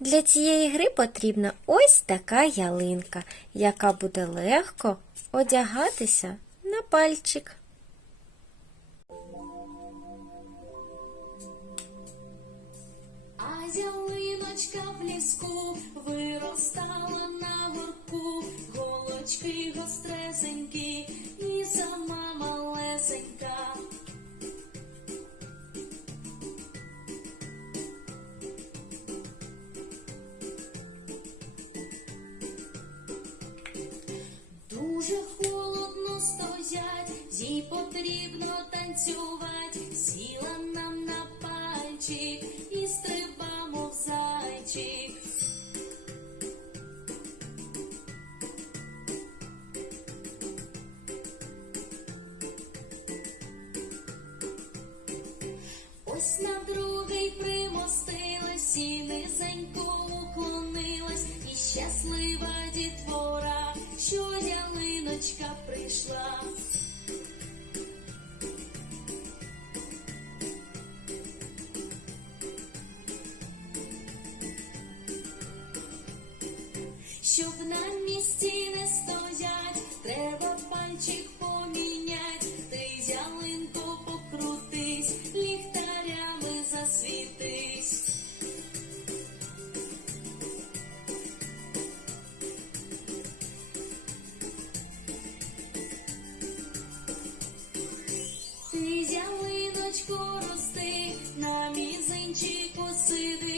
Для цієї гри потрібна ось така ялинка, яка буде легко одягатися на пальчик. А ялиночка в ліску виростала на горку, голочки гостресенькі і сама малесенька. Їй потрібно танцювати. Сіла нам на пальчик і стрибамо в зайчик. Ось на другий примостилась і низенько уклонилась, і щаслива дітвора, що ялиночка прийшла. Щоб на місці не стоять, треба пальчик помінять, ти ялинко покрутись, ліхтарями засвітись. Ти ялиночко рости, на мізинчику сиди,